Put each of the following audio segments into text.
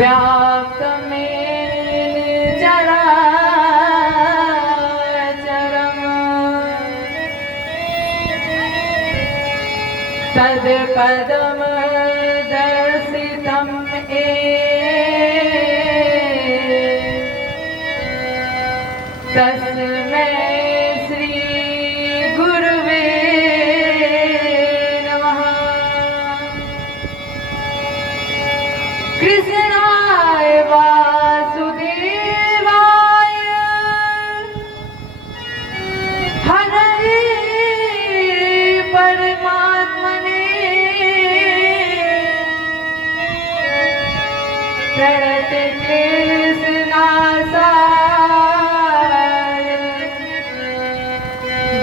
व्याप्तमेन चराचरम् तत्पदं दर्शितं तस्मै श्री गुरुवे नमः। कृष्णाय वासुदेवाय हरये परमात्मने प्रणतक्लेशनाशाय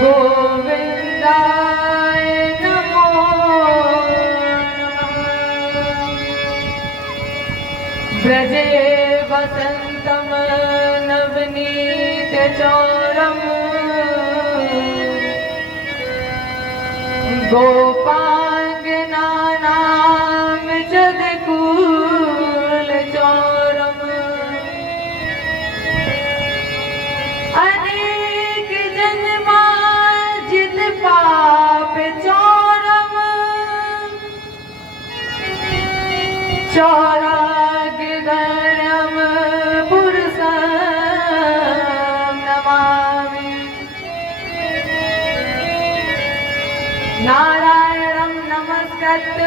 गोविन्दाय नमो नमः। ब्रजे वसन्तं नवनीतचौरम् गोपाङ्गनानां जगकुलचौरम् अनेक जन्मार्जित पाप चौरम् चौराग्रगण्यं पुरुषं नमामि। नारायणं नमस्कृत्य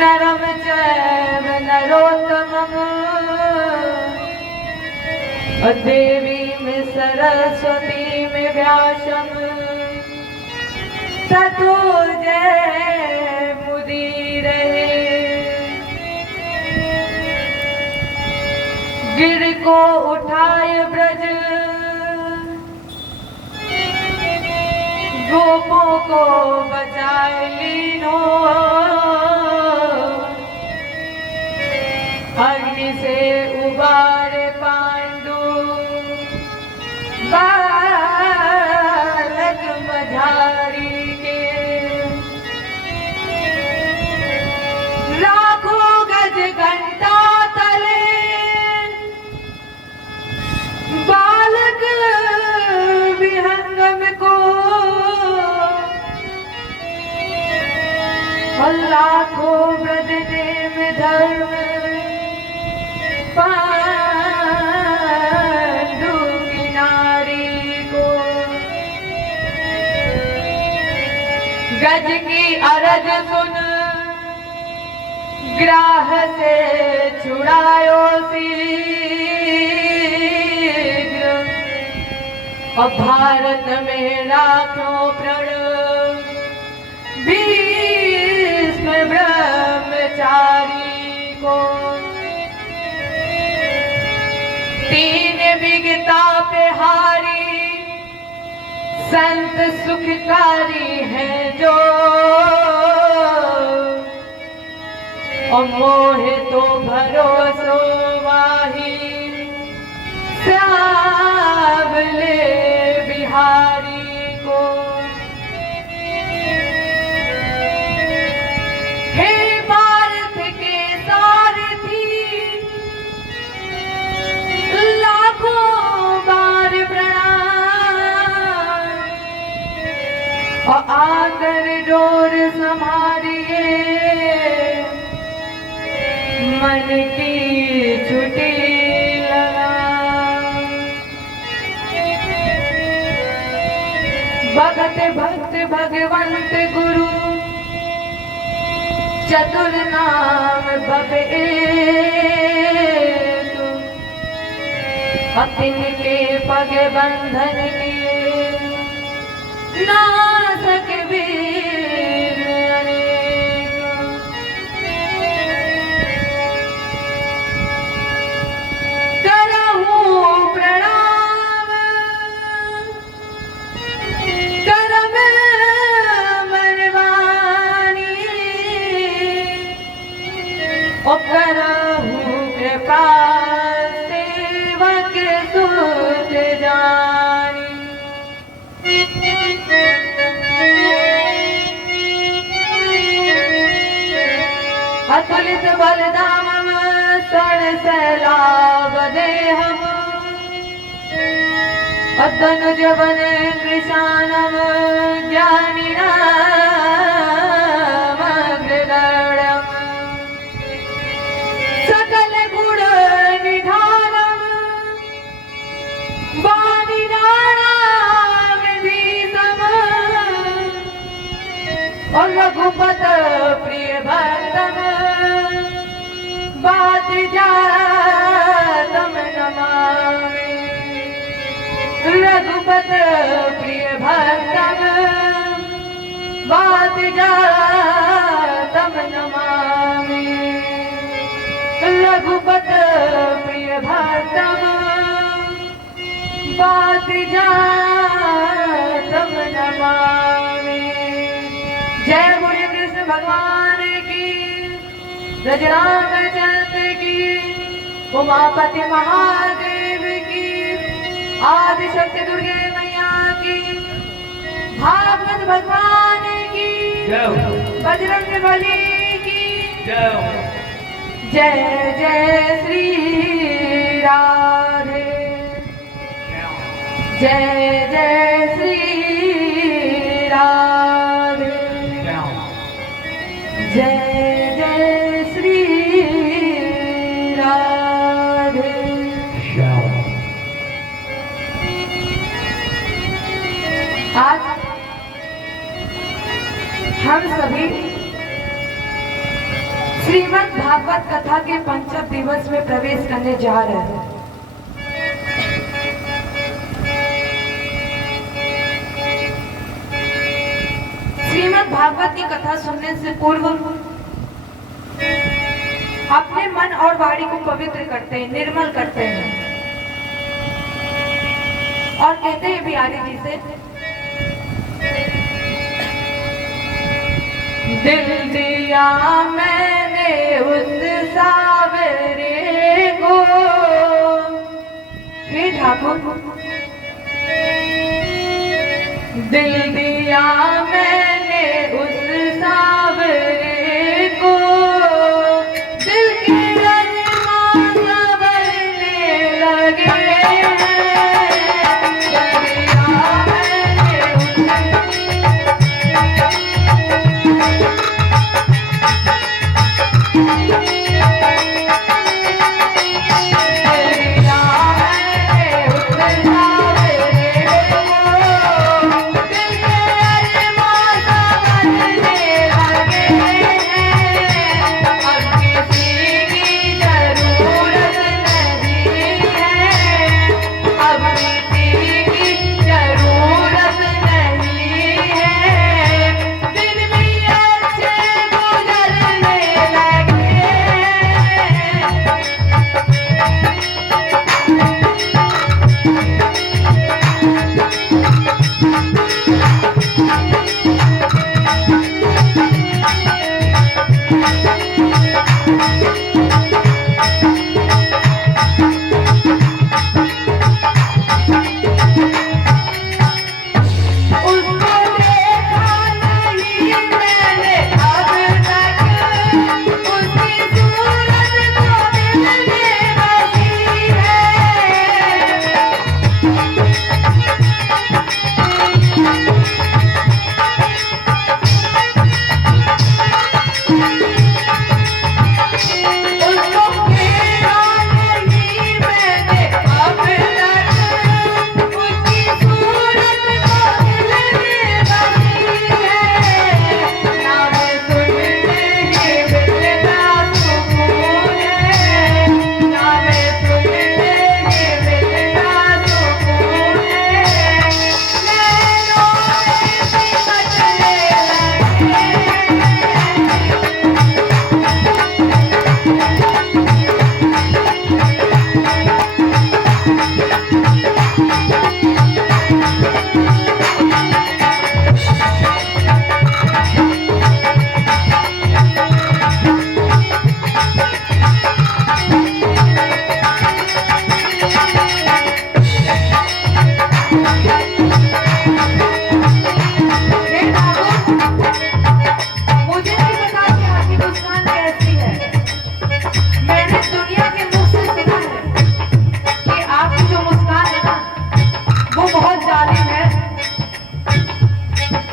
नरं चैव नरोत्तमम् देवीं सरस्वतीं व्यासं ततो जयमुदीरये। गिर को उठाय ब्रज गोपों को बचाए लीनो अग्नि से उबारे पांडु बालक मझारी के। लाखों गज घंटा तले बालक विहंगम को लाखों व्रत नेम धर्म पांडु की नारी को। गज की अरज सुन ग्राह से छुड़ायो शीघ्र और भारत में राखो प्रण भीष्म ब्रह्मचारी को। तीन विगता पे हारी संत सुखकारी हैं जो और मोहे तो भरोसो वाही श्यामले बिहारी को। हे भारत के सारथी लाखों बार प्रणाम और आकर डोर संभालिए मन की छुट्टी लगा। भगत भक्त भगवंत गुरु चतुर नाम बबे अतिन के पग बंधन के नासक वीर अनेक। करहूं प्रणाम करम मनवानी और करहूं कृपा सेवक सुत जानी। अतुलित बलधामम् अतनुज बने कृशानम ज्ञानिनाम अग्रगण्यम् सकल गुण निधानम वादिनानाम धीसम और रघुपत प्रिय भक्तम बात जातम नमामि रघुपत प्रिय भक्तम बात जातम नमामि रघुपत प्रिय भक्तम बात जातम नमामि। जय बोलिए कृष्ण भगवान की, ब्रजरामचंद्र की, उमापति महादेव की, आदिशक्ति दुर्गे मैया की, भागवत भगवान की, बजरंगबली की जय जय श्री राधे जय जय श्री राधे जय जय श्री राधे। आज हम सभी श्रीमद् भागवत कथा के पंचम दिवस में प्रवेश करने जा रहे हैं। श्रीमद् भागवत की कथा सुनने से पूर्व अपने मन और वाणी को पवित्र करते हैं, निर्मल करते हैं और कहते हैं बिहारी जी से, दिल दिया मैंने उस सावरे को, हे ठाकुर दिल दिया मैंने उस सावरे को, दिल के अरमान संवरने लगे हैं। दिल दिया मैंने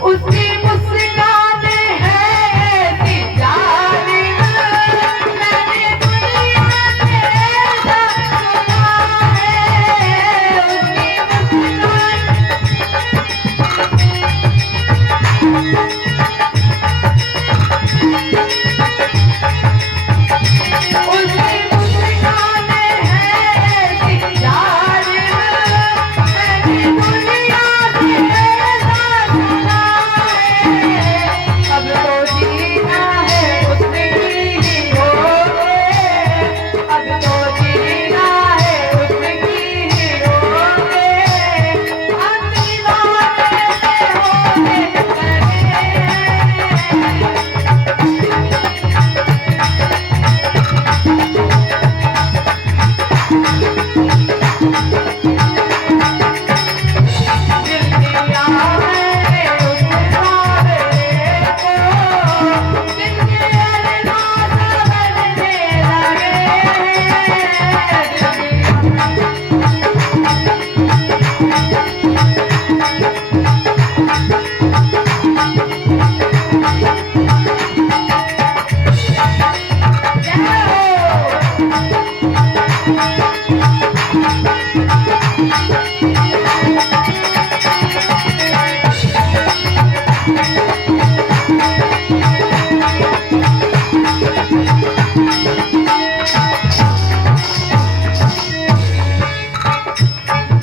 उसकी मुस्कान है ऐसी जालिम, मैंने दुनिया में ऐसा सुना है। उसकी मुस्कान है ऐसी जालिम, मैंने दुनिया में ऐसा सुना है। अब तो जीना है उसमें ही होगे, अब तो जीना है उसमें ही होगे, हम दीवाने होने लगे। दिल दिया मैंने उस सारे को, दिल के अरमान बनने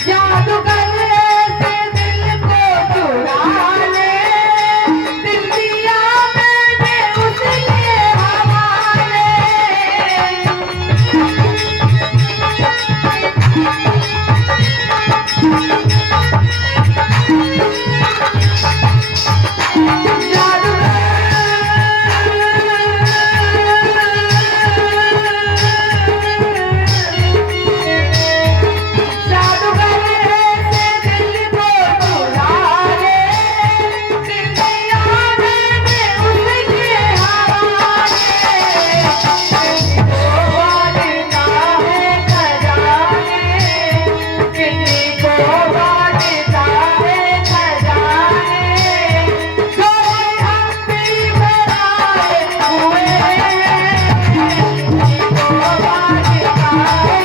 जादूगर ऐसे दिल को चुरा ले, दिल दिया मैंने उसके हवाले। जादूगर ऐसे दिल को चुरा ले, दिल दिया मैंने उसके हवाले। किसी को बांटता है खजाने, किसी को बांटता है खजाने, कोई हम भी बनाए हुए हैं, किसी को बांटता है।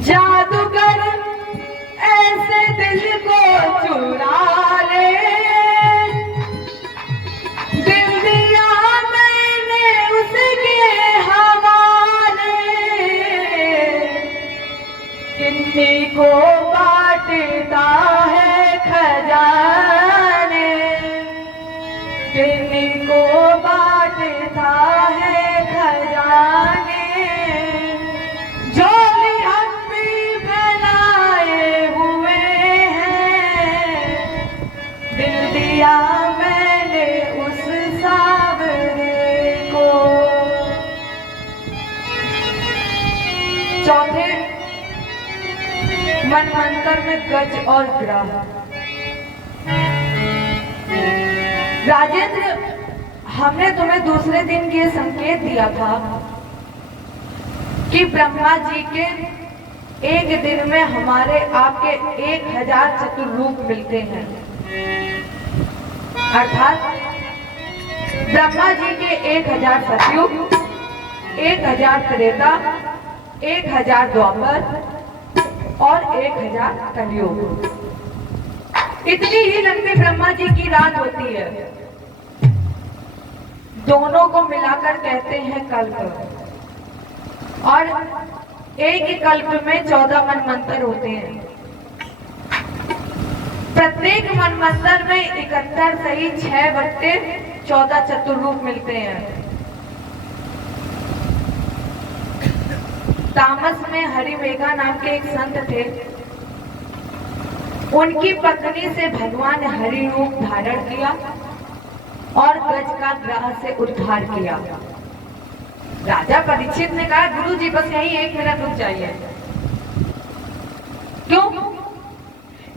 जादूगर ऐसे दिल को चुरा ले, दिल दिया मैंने उसके हवाले। किन्नी को बांटता है खजाने, किन्नी को बांटता है खजाने, झोली हम भी बनाए हुए हैं। दिल दिया मैंने उस सावरे को। चौथे, मनवंतर में गज और ग्राह। राजेंद्र, हमने तुम्हें दूसरे दिन ये संकेत दिया था कि ब्रह्मा जी के एक दिन में हमारे आपके 1000 चतुर्रूप मिलते हैं। अर्थात ब्रह्मा जी के 1000 सतयुग, 1000 त्रेता, 1000 द्वापर और 1000 कलयुग। इतनी ही लंबी ब्रह्मा जी की रात होती है। दोनों को मिलाकर कहते हैं कल्प। और एक ही कल्प में 14 मनवंतर होते हैं। प्रत्येक मनवंतर में 71 सही 6/14 चतुर्रूप मिलते हैं। तामस में हरिमेघा नाम के एक संत थे। उनकी पत्नी से भगवान ने हरि रूप धारण किया और गज का ग्रह से उद्धार किया। राजा परीक्षित ने कहा, गुरु जी बस यही 1 मिनट रुक जाइए। क्यों?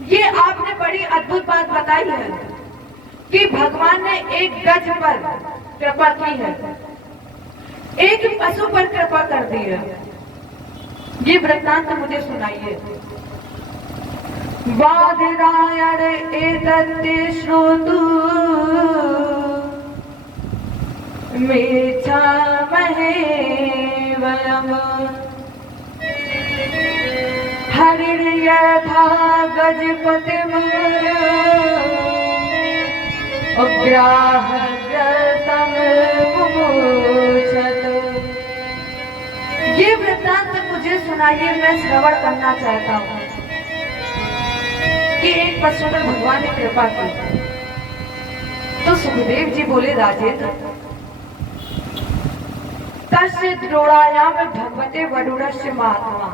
ये आपने बड़ी अद्भुत बात बताई है कि भगवान ने एक गज पर कृपा की है, एक पशु पर कृपा कर दी है। ये वृत्तांत मुझे सुनाइए। वादिरायण एतत्ते श्रोतु मेच्छामहे वयम् हरिर्यथा गजपतिम् उग्राहग्रतम् मुमुक्षत। ये वृत्तांत मुझे सुनाइए, मैं श्रवण करना चाहता हूँ कि एक पशु पर भगवान ने कृपा की। तो सुखदेव जी बोले, राजेंद्र तस्य द्रोणायाम भगवते वरुणस्य महात्मा।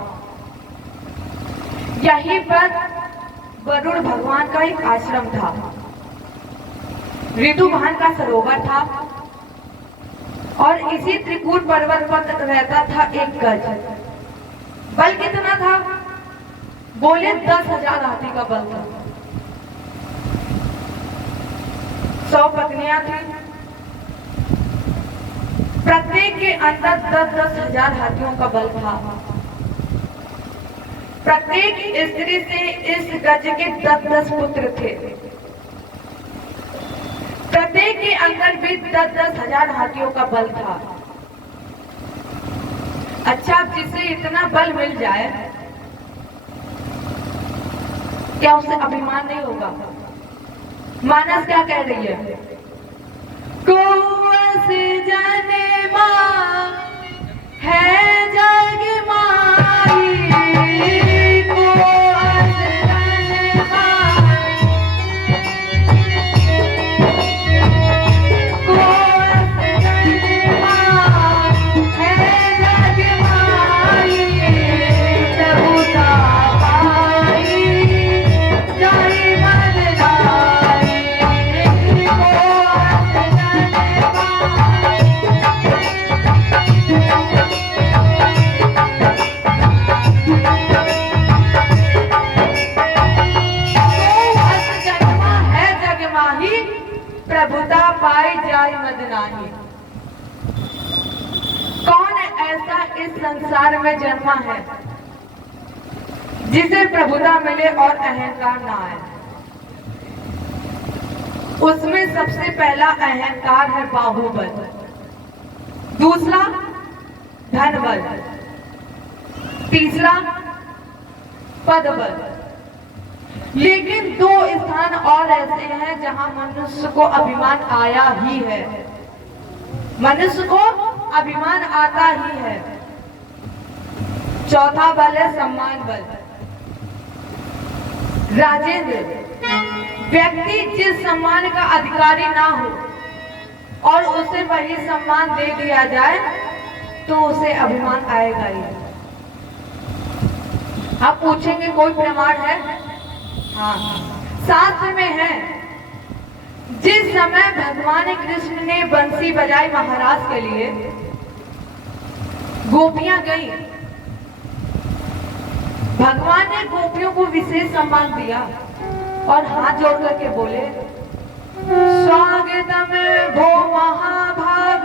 यहीं पर वरुण भगवान का एक आश्रम था। ऋतुभान का सरोवर था और इसी त्रिकूट पर्वत पर रहता था एक गज। बल कितना था? बोले 10,000 हाथी का बल था। 100 पत्नियां थी। प्रत्येक के अंदर 10,000 हाथियों का बल था। प्रत्येक स्त्री से इस गज के 10 पुत्र थे। प्रत्येक के अंदर भी 10,000 हाथियों का बल था। अच्छा, जिसे इतना बल मिल जाए क्या उसे अभिमान नहीं होगा? मानस क्या कह रही है? कोस जन्मा है जग माई, कोस जन्मा, कोस जन्मा है जग माई, प्रभुता पाई जाई मन लाई, कोस जन्मा। प्रभुता पाई जाय मद नाही। कौन ऐसा इस संसार में जन्मा है जिसे प्रभुता मिले और अहंकार ना आए? उसमें सबसे पहला अहंकार है बाहुबल, दूसरा धनबल, तीसरा पदबल। लेकिन 2 स्थान और ऐसे हैं जहां मनुष्य को अभिमान आया ही है। मनुष्य को अभिमान आता ही है। चौथा बल है सम्मान बल। राजेंद्र, व्यक्ति जिस सम्मान का अधिकारी ना हो और उसे वही सम्मान दे दिया जाए तो उसे अभिमान आएगा ही। आप पूछेंगे कोई प्रमाण है? हाँ, शास्त्र में है। जिस समय भगवान कृष्ण ने बंसी बजाई महाराज के लिए, गोपियां गई। भगवान ने गोपियों को विशेष सम्मान दिया और हाथ जोड़ करके बोले, स्वागतम भो महाभाग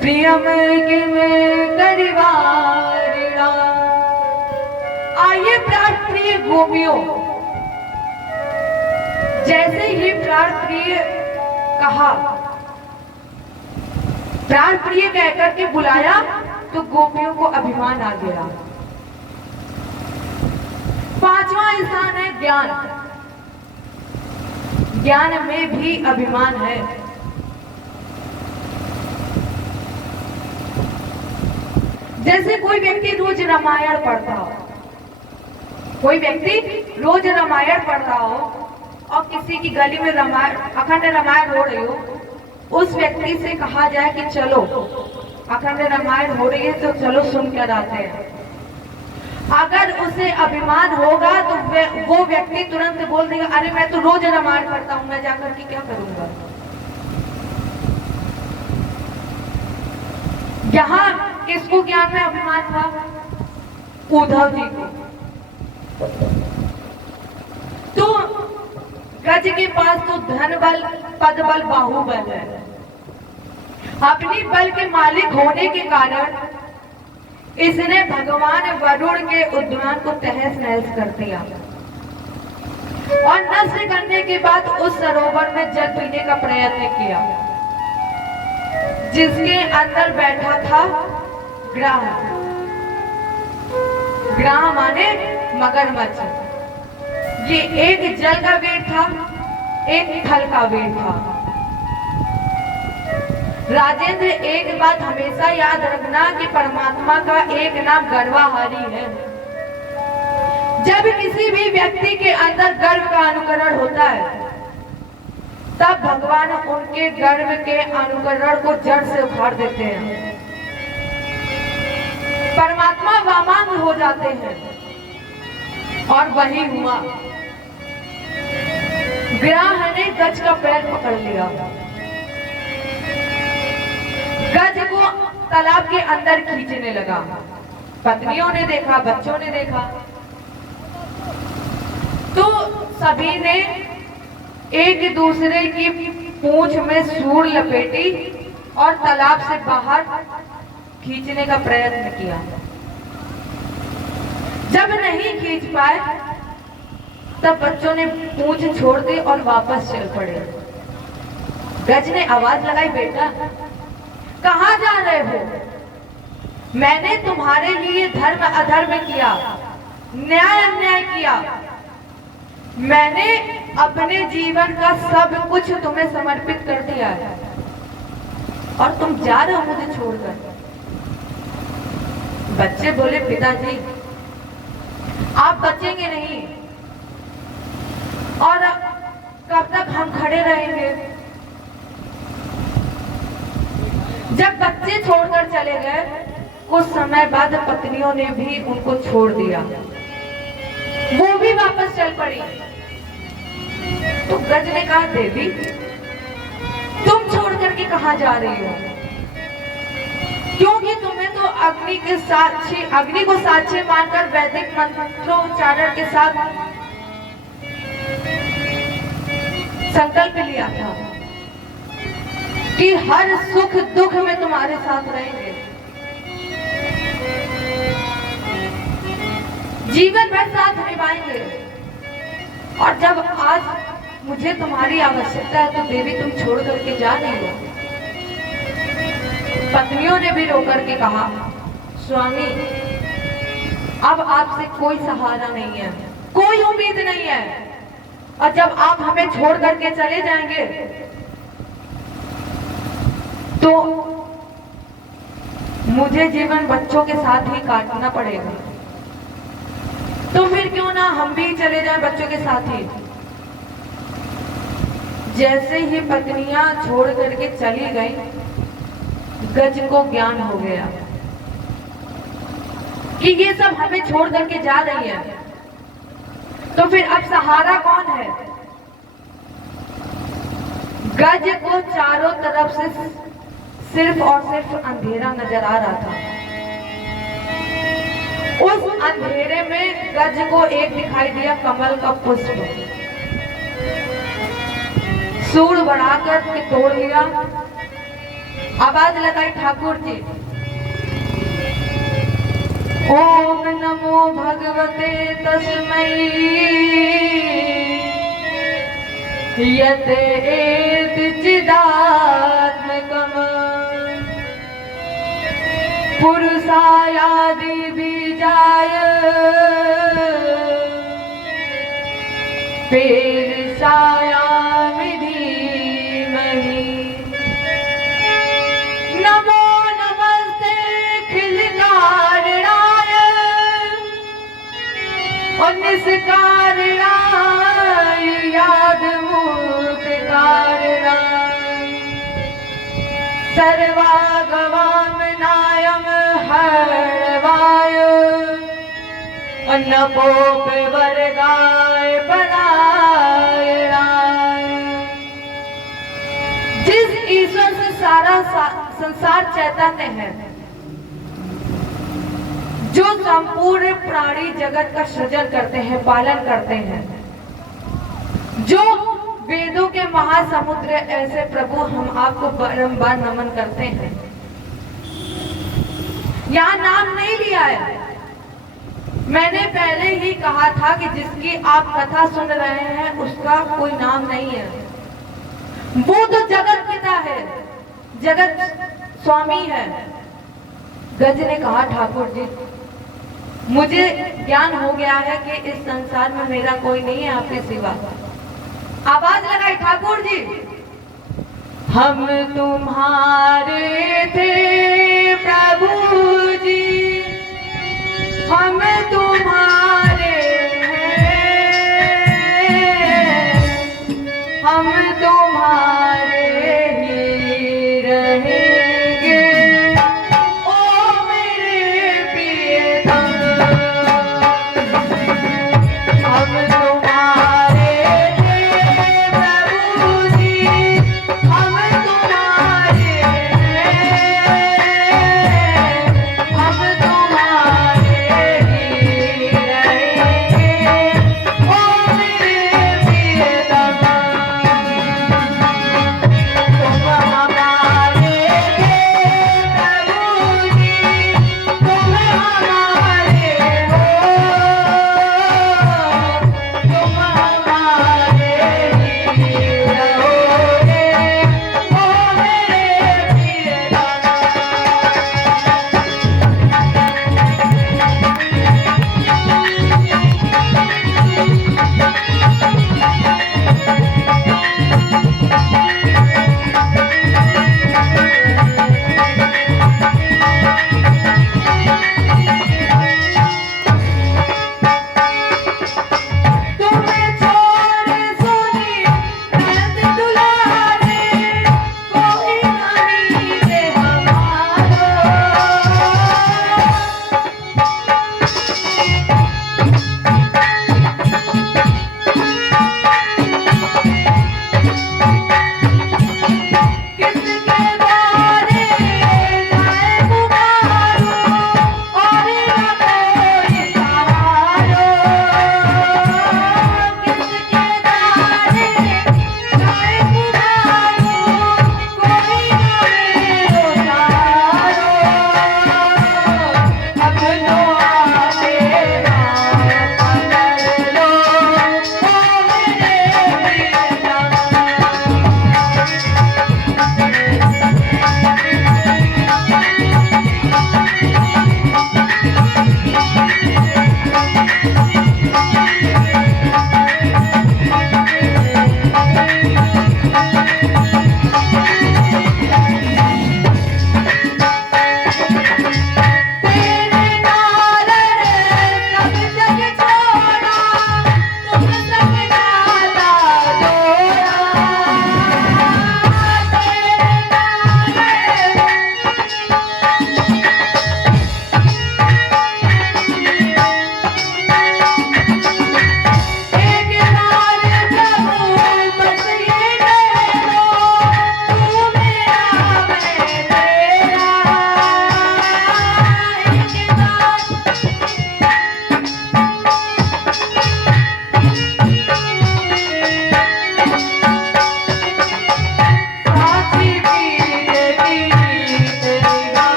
प्रियम किम करिवारिणा। आइए प्राण प्रिय गोपियों। जैसे ही प्राण प्रिय कहा, प्राण प्रिय कहकर के बुलाया तो गोपियों को अभिमान आ गया। 5वां स्थान है ज्ञान। ज्ञान में भी अभिमान है। जैसे कोई व्यक्ति रोज रामायण पढ़ता हो, कोई व्यक्ति रोज रामायण पढ़ रहा हो और किसी की गली में रामायण अखंड रामायण हो रही हो, उस व्यक्ति से कहा जाए कि चलो अखंड रामायण हो रही है तो चलो सुन कर आते हैं, अगर उसे अभिमान होगा तो वो व्यक्ति तुरंत बोल देगा अरे मैं तो रोज रामायण पढ़ता हूं, मैं जाकर के क्या करूंगा। यहाँ किसको ज्ञान में अभिमान था? उद्धव जी को। तो गज के पास तो धन बल, पद बल, बाहुबल है। अपनी बल के मालिक होने के कारण इसने भगवान वरुण के उद्यान को तहस नहस कर दिया और नष्ट करने के बाद उस सरोवर में जल पीने का प्रयत्न किया जिसके अंदर बैठा था ग्राह। ग्राह माने मगरमच्छ। ये एक जल का वेट था, एक थल का वेट था। राजेंद्र, एक बात हमेशा याद रखना कि परमात्मा का एक नाम गर्वाहारी है। जब किसी भी व्यक्ति के अंदर गर्व का अनुकरण होता है तब भगवान उनके गर्व के अनुकरण को जड़ से उखाड़ देते हैं। परमात्मा वामांग हो जाते हैं और वही हुआ। ग्राह ने गज का पैर पकड़ लिया, गज को तालाब के अंदर खींचने लगा। पत्नियों ने देखा, बच्चों ने देखा, तो सभी ने एक दूसरे की पूंछ में सूर लपेटी और तालाब से बाहर खींचने का प्रयत्न किया। जब नहीं खींच पाए तब बच्चों ने पूंछ छोड़ दी और वापस चल पड़े। गज ने आवाज लगाई, बेटा कहां जा रहे हो? मैंने तुम्हारे लिए धर्म अधर्म किया, न्याय अन्याय किया, मैंने अपने जीवन का सब कुछ तुम्हें समर्पित कर दिया है और तुम जा रहे हो मुझे छोड़कर। बच्चे बोले, पिताजी आप बचेंगे नहीं और कब तक हम खड़े रहेंगे? जब बच्चे छोड़कर चले गए कुछ समय बाद पत्नियों ने भी उनको छोड़ दिया, वो भी वापस चल पड़ी। तो गज ने कहा, देवी तुम छोड़ करके कहां जा रही हो? क्योंकि तुम्हें तो अग्नि को साक्षी मानकर वैदिक मंत्रोच्चारण के साथ संकल्प लिया था कि हर सुख दुख में तुम्हारे साथ रहेंगे, जीवन भर साथ निभाएंगे। और जब आज मुझे तुम्हारी आवश्यकता है तो देवी तुम छोड़ करके जा रही हो। पत्नियों ने भी रो करके कहा, स्वामी अब आपसे कोई सहारा नहीं है, कोई उम्मीद नहीं है, और जब आप हमें छोड़ करके चले जाएंगे तो मुझे जीवन बच्चों के साथ ही काटना पड़ेगा। तो फिर क्यों ना हम भी चले जाएं बच्चों के साथ ही। जैसे ही पत्नियां छोड़ करके चली गई, गज को ज्ञान हो गया कि ये सब हमें छोड़ करके जा रही है, तो फिर अब सहारा कौन है? गज को चारों तरफ से सिर्फ और सिर्फ अंधेरा नजर आ रहा था। उस अंधेरे में गज को एक दिखाई दिया कमल का पुष्प, सूर बढ़ाकर के तोड़ लिया, आवाज लगाई, ठाकुर जी ओम नमो भगवते तस्मै यत एत चिदात्मकम् पुरुषायादि बीजाय पेरसायामि धीमहि नमो नमस्ते खिलना सर्वागवाम नायम हरवाय नपोप वर्गाय परायणाय। जिस ईश्वर से सारा संसार चैतन्य है, जो संपूर्ण प्राणी जगत का सृजन करते हैं, पालन करते हैं, जो वेदों के महासमुद्र, ऐसे प्रभु हम आपको बारंबार नमन करते हैं। यहाँ नाम नहीं लिया है, मैंने पहले ही कहा था कि जिसकी आप कथा सुन रहे हैं उसका कोई नाम नहीं है। वो तो जगत पिता है, जगत स्वामी है। गज ने कहा ठाकुर जी, मुझे ज्ञान हो गया है कि इस संसार में मेरा कोई नहीं है आपके सिवा। आवाज लगाई ठाकुर जी, हम तुम्हारे थे प्रभु जी, हम तुम्हारे हैं, हम तुम्हारे ही रहेंगे। ओ मेरे प्रियतम, हम तुम्हारे थे प्रभु जी, हम तुम्हारे हैं, हम तुम्हारे ही रहेंगे। ओ मेरे प्रियतम,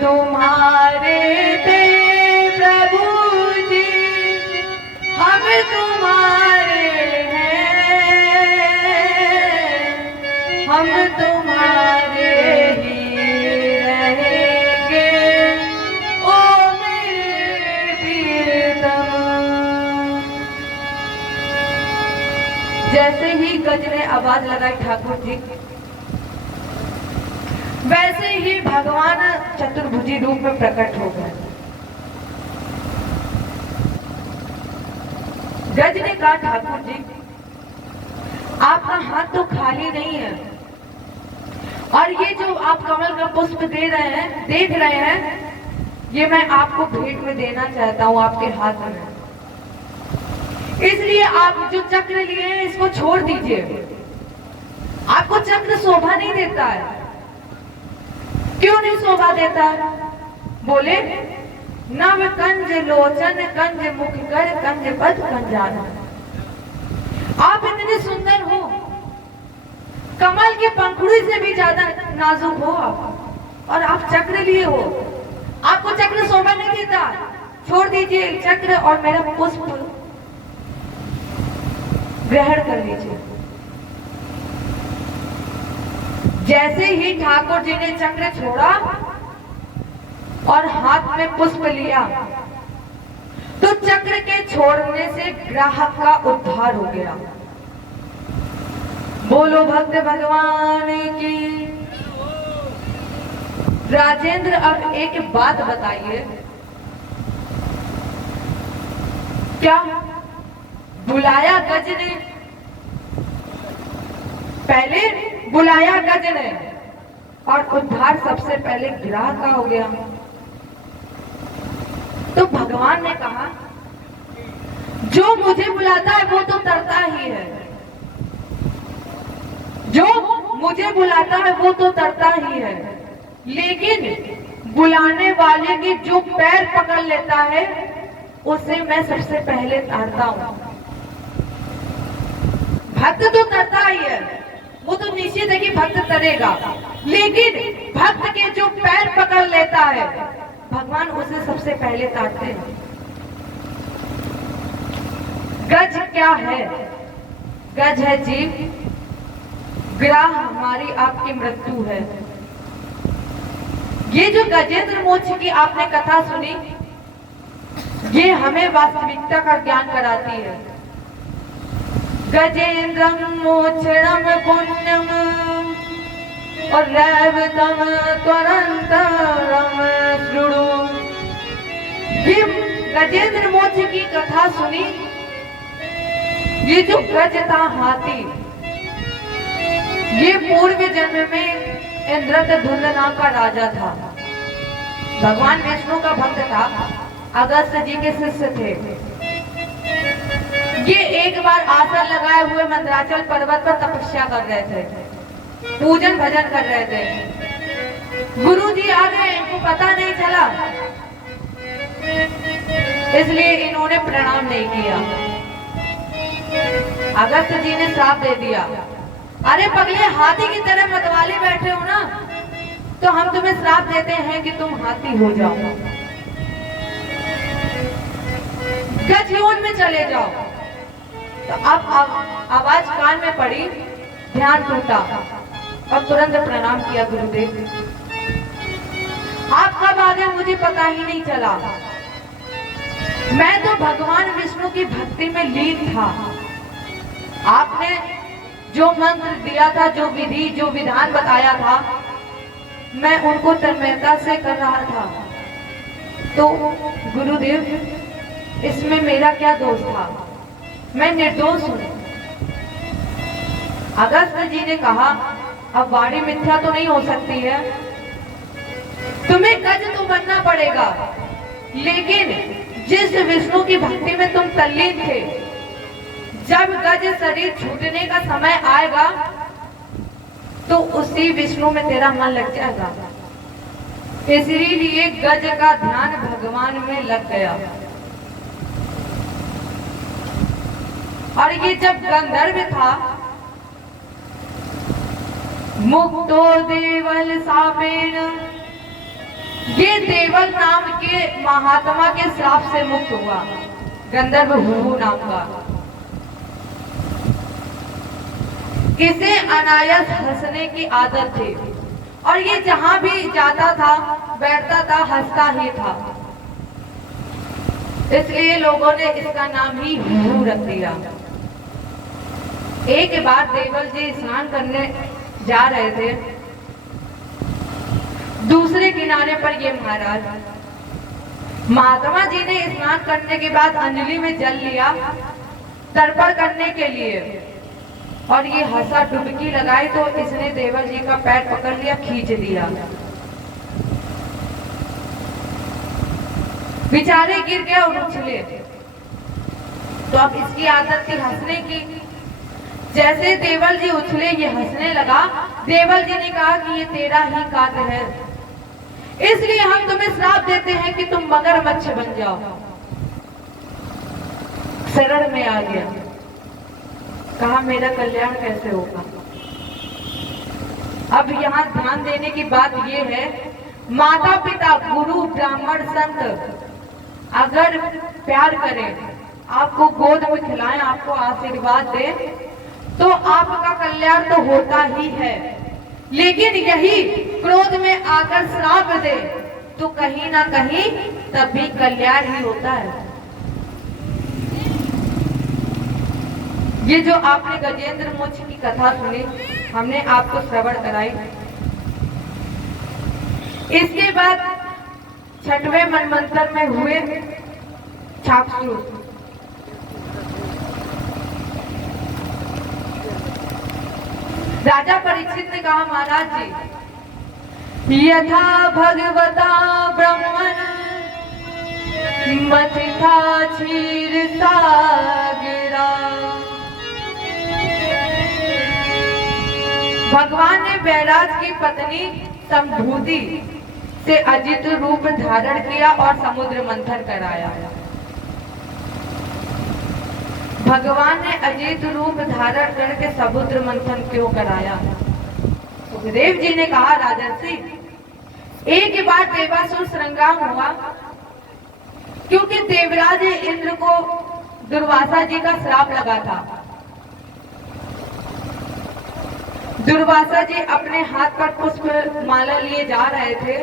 तुम्हारे थे प्रभु जी, हम तुम्हारे हैं, हम तुम्हारे ही रहेंगे ओ मेरे प्रियतम। जैसे ही गज ने आवाज लगाई ठाकुर जी, वैसे ही भगवान चतुर्भुजी रूप में प्रकट हो गए। गज ने कहा ठाकुर जी, आपका हाथ तो खाली नहीं है, और ये जो आप कमल का पुष्प दे रहे हैं, देख रहे हैं, ये मैं आपको भेंट में देना चाहता हूं आपके हाथ में। इसलिए आप जो चक्र लिए हैं इसको छोड़ दीजिए, आपको चक्र शोभा नहीं देता है। क्यों नहीं शोभा देता है? बोले, नव कंज लोचन कंज मुख कर कंज पद कंजाना। आप इतने सुंदर हो, कमल के पंखुड़ी से भी ज्यादा नाजुक हो आप, और आप चक्र लिए हो, आपको चक्र शोभा नहीं देता। छोड़ दीजिए चक्र और मेरा पुष्प ग्रहण कर लीजिए। जैसे ही ठाकुर जी ने चक्र छोड़ा और हाथ में पुष्प लिया, तो चक्र के छोड़ने से ग्राहक का उद्धार हो गया। बोलो भक्त भगवान की। राजेंद्र, अब एक बात बताइए, क्या बुलाया गज ने? पहले बुलाया गज ने और उद्धार सबसे पहले ग्राह का हो गया। तो भगवान ने कहा, जो मुझे बुलाता है वो तो तरता ही है, जो मुझे बुलाता है वो तो तरता ही है, लेकिन बुलाने वाले के जो पैर पकड़ लेता है उसे मैं सबसे पहले तारता हूं। भक्त तो तरता ही है, वो तो निश्चित है कि भक्त तरेगा, लेकिन भक्त के जो पैर पकड़ लेता है भगवान उसे सबसे पहले तारते हैं। गज क्या है? गज है जीव, ग्राह हमारी आपकी मृत्यु है। ये जो गजेंद्र मोक्ष की आपने कथा सुनी, ये हमें वास्तविकता का ज्ञान कराती है। गजेंद्रम मोक्षणम पुण्यम और रैवतम त्वरंतरम शृणु। ये गजेंद्र मोक्ष की कथा सुनी। ये जो गज था हाथी, ये पूर्व जन्म में इंद्रदुम्न नाम का राजा था। भगवान विष्णु का भक्त था, अगस्त जी के शिष्य थे। ये एक बार आसन लगाए हुए मंदराचल पर्वत पर तपस्या कर रहे थे, पूजन भजन कर रहे थे। गुरु जी आ गए, इनको पता नहीं चला, इसलिए इन्होंने प्रणाम नहीं किया। अगस्त जी ने श्राप दे दिया, अरे पगले, हाथी की तरह मतवाले बैठे हो ना, तो हम तुम्हें श्राप देते हैं कि तुम हाथी हो जाओ, गजयोन में चले जाओ। तो अब आवाज कान में पड़ी, ध्यान टूटा और तुरंत प्रणाम किया, गुरुदेव आप कब आ गए मुझे पता ही नहीं चला, मैं तो भगवान विष्णु की भक्ति में लीन था। आपने जो मंत्र दिया था, जो विधि, जो विधान बताया था, मैं उनको तन्मयता से कर रहा था। तो गुरुदेव, इसमें मेरा क्या दोष था? मैं निर्दोष हूं। अगस्त जी ने कहा, अब वाणी मिथ्या तो नहीं हो सकती है, तुम्हें गज तो बनना पड़ेगा, लेकिन जिस विष्णु की भक्ति में तुम तल्लीन थे, जब गज शरीर छूटने का समय आएगा तो उसी विष्णु में तेरा मन लग जाएगा। इसलिए गज का ध्यान भगवान में लग गया। और ये जब गंधर्व था, मुक्तो देवल सापेन ये देवल नाम के महात्मा के श्राप से मुक्त हुआ, गंधर्व हुहु नाम का। इसे अनायास हंसने की आदत थी और ये जहां भी जाता था बैठता था हंसता ही था, इसलिए लोगों ने इसका नाम ही हुहु रख दिया। एक बार देवल जी स्नान करने जा रहे थे, दूसरे किनारे पर ये महाराज, महात्मा जी ने स्नान करने के बाद अंजलि में जल लिया तर्पण करने के लिए, और ये हंसा डुबकी लगाई तो इसने देवल जी का पैर पकड़ लिया, खींच दिया, बेचारे गिर गए और उछले। तो अब इसकी आदत थी हंसने की, जैसे देवल जी उछले ये हंसने लगा। देवल जी ने कहा कि ये तेरा ही कार्य है, इसलिए हम तुम्हें श्राप देते हैं कि तुम मगरमच्छ बन जाओ। शरण में आ गया, कहा मेरा कल्याण कैसे होगा। अब यहाँ ध्यान देने की बात ये है, माता पिता गुरु ब्राह्मण संत अगर प्यार करें, आपको गोद में खिलाएं, आपको आशीर्वाद दे, तो आपका कल्याण तो होता ही है। लेकिन यही क्रोध में आकर श्राप दे तो कहीं ना कहीं तब भी कल्याण ही होता है। ये जो आपने गजेंद्र मोक्ष की कथा सुनी, हमने आपको श्रवण कराई। इसके बाद 6वें मनवंतर में हुए छापसूर, राजा परीक्षित ने कहा महाराज जी, यथा भगवता ब्रह्मन मथिता क्षीर सागरा, भगवान ने बैराज की पत्नी संभूति से अजित रूप धारण किया और समुद्र मंथन कराया। भगवान ने अजित रूप धारण करके समुद्र मंथन क्यों कराया? सुखदेव जी ने कहा राजर्षि, एक बार देवासुर संग्राम हुआ, क्योंकि देवराज इंद्र को दुर्वासा जी का श्राप लगा था। दुर्वासा जी अपने हाथ पर पुष्प माला लिए जा रहे थे,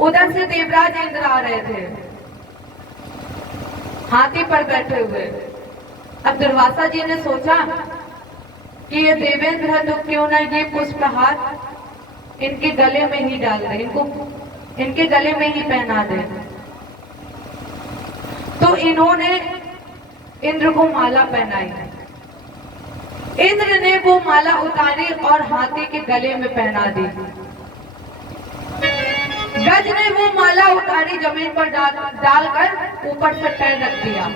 उधर से देवराज इंद्र आ रहे थे हाथी पर बैठे हुए। अब दुर्वासा जी ने सोचा कि ये देवेंद्र है तो क्यों ना ये पुष्पहार इनके गले में ही डाल दे, इनके गले में ही पहना दे। तो इन्होंने इंद्र को माला पहनाई। इंद्र ने वो माला उतारी और हाथी के गले में पहना दी। गज ने वो माला उतारी, जमीन पर डालकर ऊपर से पैर रख दिया।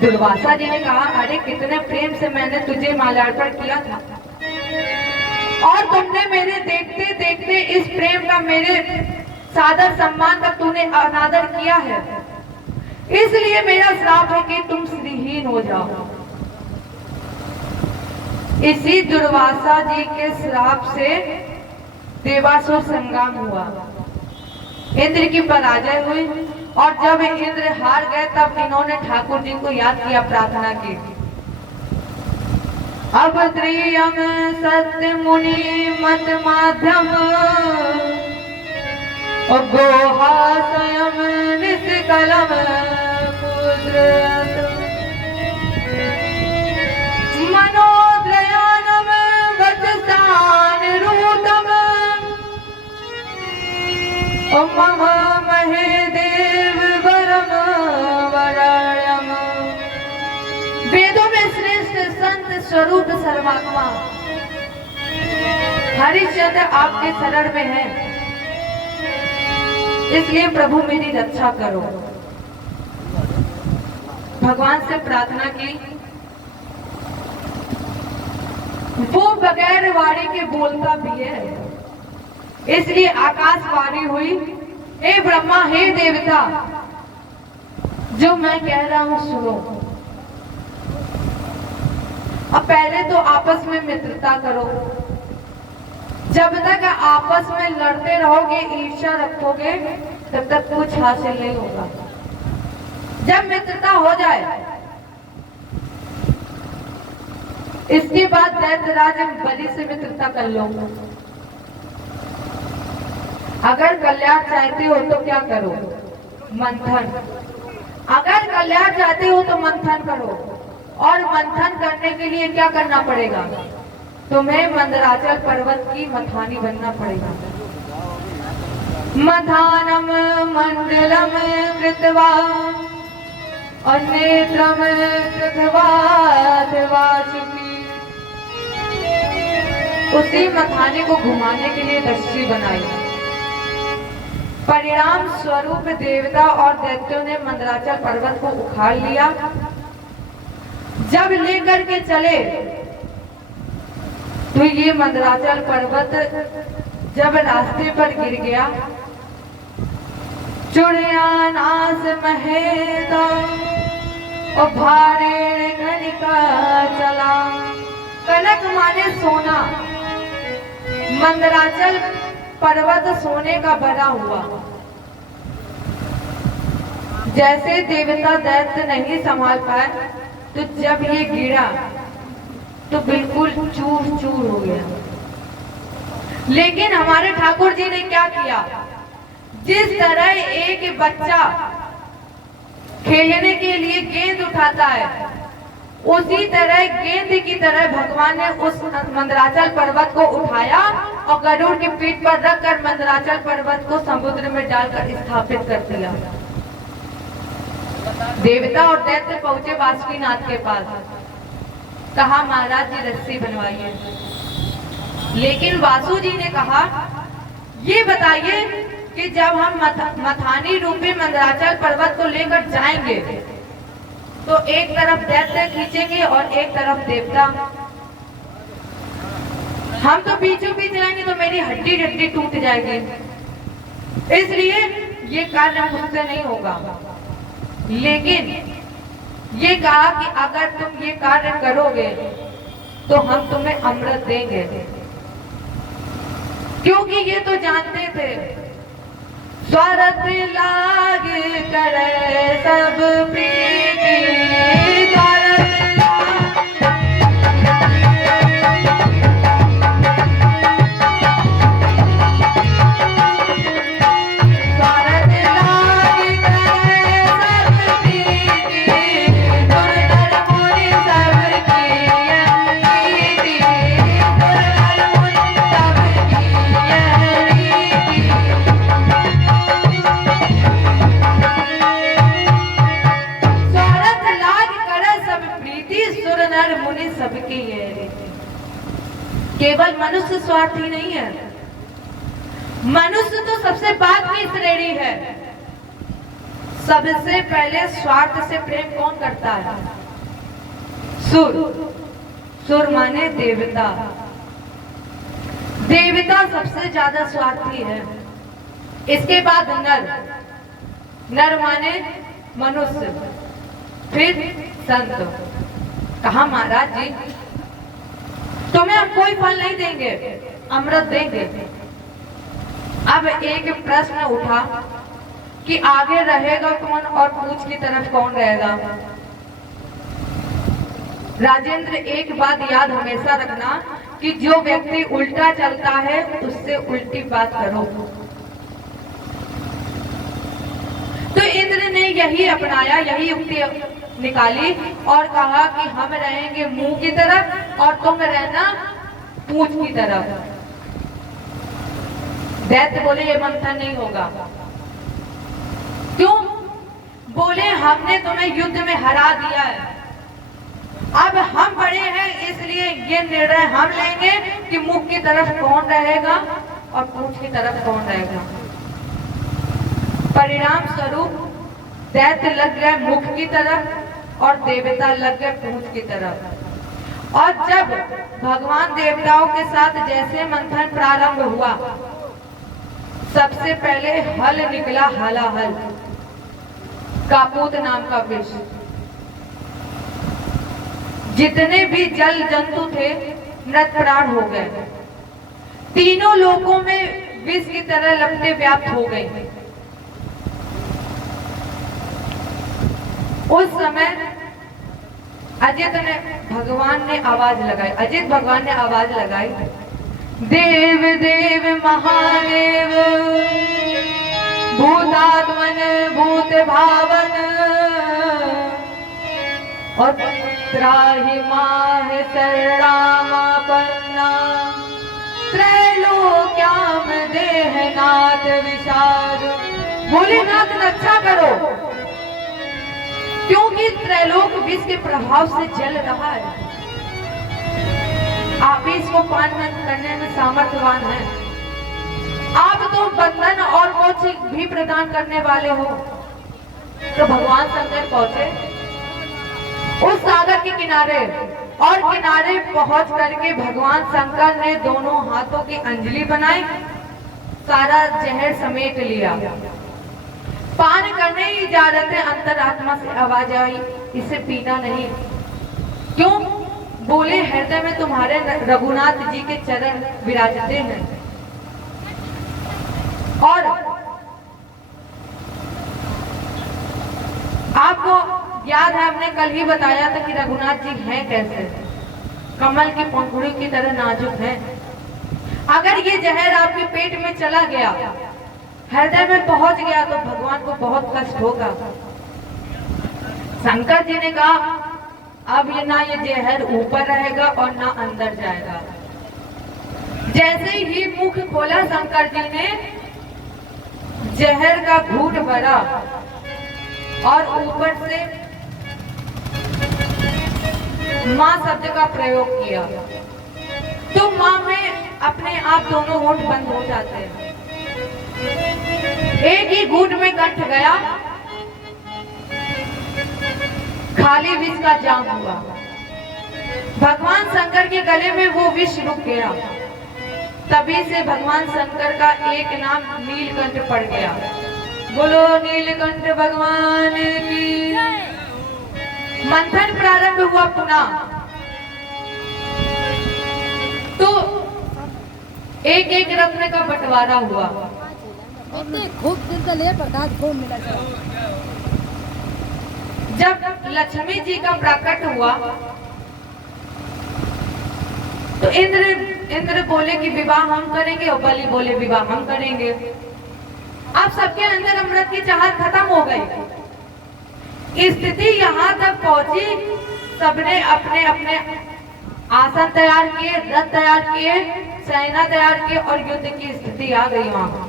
दुर्वासा जी ने कहा, अरे कितने प्रेम से मैंने तुझे मालार्पण किया था और तुमने मेरे देखते देखते इस प्रेम का, मेरे सादर सम्मान का तूने अनादर किया है, इसलिए मेरा श्राप है कि तुम श्रीहीन हो जाओ। इसी दुर्वासा जी के श्राप से देवासुर संग्राम हुआ, इंद्र की पराजय हुई। और जब इंद्र हार गए तब इन्होंने ठाकुर जी को याद किया, प्रार्थना की, अब त्रियम सत्य मुनि मत माध्यम गोहा स्वयं निष्कलम कुदरत मनोद्रयानम वचसान रूतम मम महे देव वरम वरायम। वेदों में श्रेष्ठ संत स्वरूप सर्वात्मा हरिश्चंद्र आपके शरण में है, इसलिए प्रभु मेरी रक्षा करो। भगवान से प्रार्थना की। वो बगैर वाणी के बोलता भी है, इसलिए आकाशवाणी हुई, हे ब्रह्मा, हे देवता, जो मैं कह रहा हूं सुनो। अब पहले तो आपस में मित्रता करो, जब तक आपस में लड़ते रहोगे, ईर्ष्या रखोगे, तब तक कुछ हासिल नहीं होगा। जब मित्रता हो जाए, इसके बाद दैत्यराज बलि से मित्रता कर लो। अगर कल्याण चाहते हो तो क्या करो? मंथन। अगर कल्याण चाहते हो तो मंथन करो, और मंथन करने के लिए क्या करना पड़ेगा? तुम्हें मंदराचल पर्वत की मथानी बनना पड़ेगा। मथानम मंडलम कृत्वा और नेत्रम कृत्वा देवाचुकी। उसी मथाने को घुमाने के लिए दृष्टि बनाई। परिणाम स्वरूप देवता और दैत्यों ने मंदराचल पर्वत को उखाड़ लिया। जब लेकर के चले तो ये मंदराचल पर्वत जब रास्ते पर गिर गया, चुड़ियानास महेदा और भारे गणिका चला। कनक माने सोना, मंदराचल पर्वत सोने का बना हुआ। जैसे देवता दैत्य नहीं संभाल पाए, तो जब ये गिरा तो बिल्कुल चूर चूर हो गया। लेकिन हमारे ठाकुर जी ने क्या किया? जिस तरह एक बच्चा खेलने के लिए गेंद उठाता है, उसी तरह गेंद की तरह भगवान ने उस मंदराचल पर्वत को उठाया और गरुड़ की पीठ पर रखकर मंदराचल पर्वत को समुद्र में डालकर स्थापित कर दिया। देवता और दैत्य पहुंचे बासुकीनाथ के पास, कहा महाराज जी रस्सी बनवाइए। लेकिन वासु जी ने कहा, ये बताइए कि जब हम मथानी रूपी मंदराचल पर्वत को लेकर जाएंगे तो एक तरफ दैत्य खींचेंगे और एक तरफ देवता। हम तो बीचों बीच जाएंगे तो मेरी हड्डी हड्डी टूट जाएगी, इसलिए ये कार्य मुझसे नहीं होगा। लेकिन ये कहा कि अगर तुम ये कार्य करोगे तो हम तुम्हें अमृत देंगे, क्योंकि ये तो जानते थे स्वार्थ लाग करे सब प्रीति। केवल मनुष्य स्वार्थी नहीं है, मनुष्य तो सबसे बाद की श्रेणी है। सबसे पहले स्वार्थ से प्रेम कौन करता है? सुर। सुर माने देवता। देवता सबसे ज्यादा स्वार्थी है। इसके बाद नर। नर माने मनुष्य, फिर संत। कहा महाराज जी तुम्हें हम कोई फल नहीं देंगे, अमृत देंगे। अब एक प्रश्न उठा कि आगे रहेगा कौन और पूछ की तरफ कौन रहेगा? राजेंद्र, एक बात याद हमेशा रखना कि जो व्यक्ति उल्टा चलता है उससे उल्टी बात करो। तो इंद्र ने यही अपनाया, यही युक्ति निकाली और कहा कि हम रहेंगे मुंह की तरफ और तुम रहना पूंछ की तरफ। दैत्य बोले ये मंथन नहीं होगा। क्यों? बोले हमने तुम्हें युद्ध में हरा दिया है, अब हम बड़े हैं इसलिए ये निर्णय हम लेंगे कि मुख की तरफ कौन रहेगा और पूंछ की तरफ कौन रहेगा। परिणाम स्वरूप दैत्य लग गए मुख की तरफ और देवता लग गए पूंछ की तरफ। और जब भगवान देवताओं के साथ जैसे मंथन प्रारंभ हुआ, सबसे पहले हल निकला, हलाहल, कापूत नाम का विष। जितने भी जल जंतु थे मृत प्राण हो गए। तीनों लोकों में विष की तरह लपटें व्याप्त हो गई। उस समय अजित भगवान ने आवाज लगाई, देव देव महादेव भूतात्मन भूत भावन और त्राहि माहि शरणामपन्ना त्रैलोक्याम देहनाथ विषाद। भोलेनाथ रक्षा करो, क्योंकि त्रैलोक विष के प्रभाव से जल रहा है। आप इसको पान करने में सामर्थ्यवान हैं। आप तो बंधन और मोक्ष भी प्रदान करने वाले हो। तो भगवान शंकर पहुंचे उस सागर के किनारे, और किनारे पहुंच करके भगवान शंकर ने दोनों हाथों की अंजलि बनाई, सारा जहर समेट लिया। पान करने ही जा रहे थे, अंतरात्मा से आवाज आई, इसे पीना नहीं। क्यों? बोले हृदय में तुम्हारे रघुनाथ जी के चरण विराजते हैं। और आपको याद है, हमने कल ही बताया था कि रघुनाथ जी हैं कैसे, कमल की पंखुड़ी की तरह नाजुक हैं। अगर ये जहर आपके पेट में चला गया, हृदय में पहुंच गया, तो भगवान को बहुत कष्ट होगा। शंकर जी ने कहा अब ये ना ये जहर ऊपर रहेगा और ना अंदर जाएगा। जैसे ही मुख खोला शंकर जी ने, जहर का घूंट भरा और ऊपर से मां शब्द का प्रयोग किया, तो मां में अपने आप दोनों होंठ बंद हो जाते हैं। एक ही घूंट में कंठ गया, खाली विष का जाम हुआ। भगवान शंकर के गले में वो विष रुक गया। तभी से भगवान शंकर का एक नाम नीलकंठ पड़ गया। बोलो नीलकंठ भगवान की। मंथन प्रारंभ हुआ पुनः, तो एक एक रत्न का बंटवारा हुआ। खूब प्रसाद खूब मिला। जब लक्ष्मी जी का प्रकट हुआ तो इंद्र बोले कि विवाह हम करेंगे, और बलि बोले विवाह हम करेंगे। अब सबके अंदर अमृत की चाहत खत्म हो गई। स्थिति यहाँ तक पहुंची, सबने अपने अपने आसन तैयार किए, रथ तैयार किए, सेना तैयार की, और युद्ध की स्थिति आ गई वहां।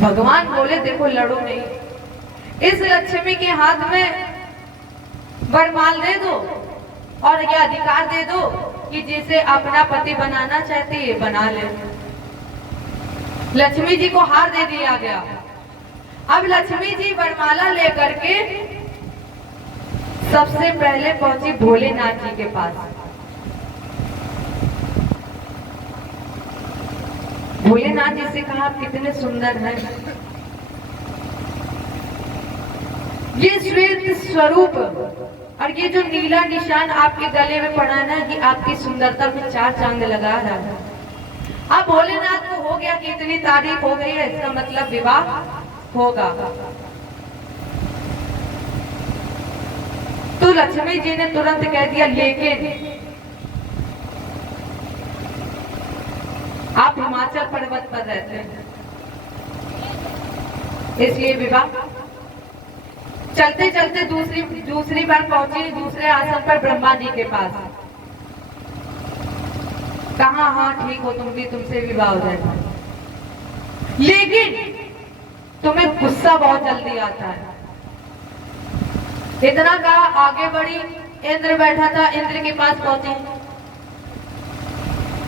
भगवान बोले देखो लड़ो नहीं, इस लक्ष्मी के हाथ में वरमाल दे दो और ये अधिकार दे दो कि जिसे अपना पति बनाना चाहती है बना ले। लक्ष्मी जी को हार दे दिया गया। अब लक्ष्मी जी वरमाला लेकर के सबसे पहले पहुंची भोलेनाथ जी के पास। भोलेनाथ जी से कहा आप कितने सुंदर हैं, ये श्वेत स्वरूप और ये जो नीला निशान आपके गले में पड़ा ना, ये आपकी सुंदरता में चार चांद लगा रहा है। अब भोलेनाथ को हो गया कि इतनी तारीफ हो गई है, इसका मतलब विवाह होगा। तो लक्ष्मी जी ने तुरंत कह दिया लेकिन आप हिमाचल पर्वत पर रहते हैं, इसलिए विवाह। चलते चलते दूसरी बार पहुंची दूसरे आसन पर ब्रह्मा जी के पास। कहा हाँ ठीक हो तुम भी, तुमसे विवाह हो जाएगा, लेकिन तुम्हें गुस्सा बहुत जल्दी आता है। इतना कहा, आगे बढ़ी, इंद्र बैठा था, इंद्र के पास पहुंची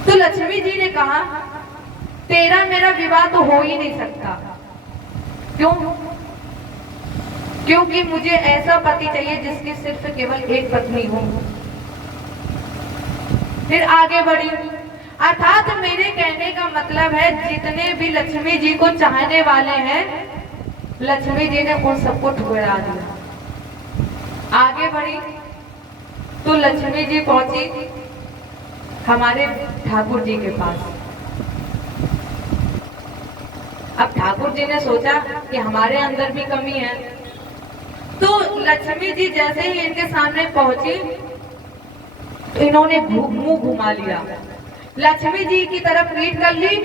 तो लक्ष्मी जी ने कहा तेरा मेरा विवाह तो हो ही नहीं सकता। क्यों? क्योंकि मुझे ऐसा पति चाहिए जिसकी सिर्फ केवल एक पत्नी हो। फिर आगे बढ़ी, अर्थात मेरे कहने का मतलब है जितने भी लक्ष्मी जी को चाहने वाले हैं, लक्ष्मी जी ने उन सबको ठुकरा दिया। आगे बढ़ी तो लक्ष्मी जी पहुंची हमारे ठाकुर जी के पास। अब ठाकुर जी ने सोचा कि हमारे अंदर भी कमी है, तो लक्ष्मी जी जैसे ही इनके सामने पहुंची तो इन्होंने मुंह घुमा लिया, लक्ष्मी जी की तरफ पीठ कर ली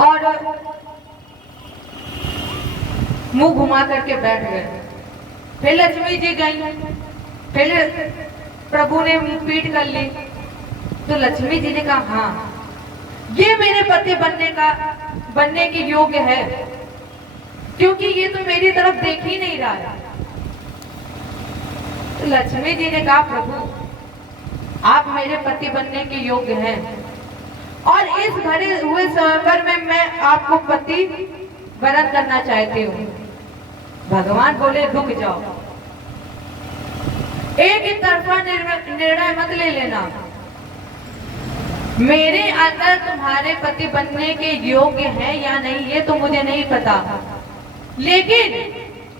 और मुंह घुमा करके बैठ गए। फिर लक्ष्मी जी गई, फिर प्रभु ने पीठ कर ली, तो लक्ष्मी जी ने कहा हाँ ये मेरे पति बनने के योग्य है, क्योंकि ये तो मेरी तरफ देख ही नहीं रहा है। तो लक्ष्मी जी ने कहा प्रभु आप मेरे पति बनने के योग्य हैं और इस भरे हुए स्वयंवर में मैं आपको पति वरण करना चाहती हूँ। भगवान बोले रुक जाओ, एक ही तरफा निर्णय मत ले लेना, मेरे अंदर तुम्हारे पति बनने के योग्य है या नहीं ये तो मुझे नहीं पता, लेकिन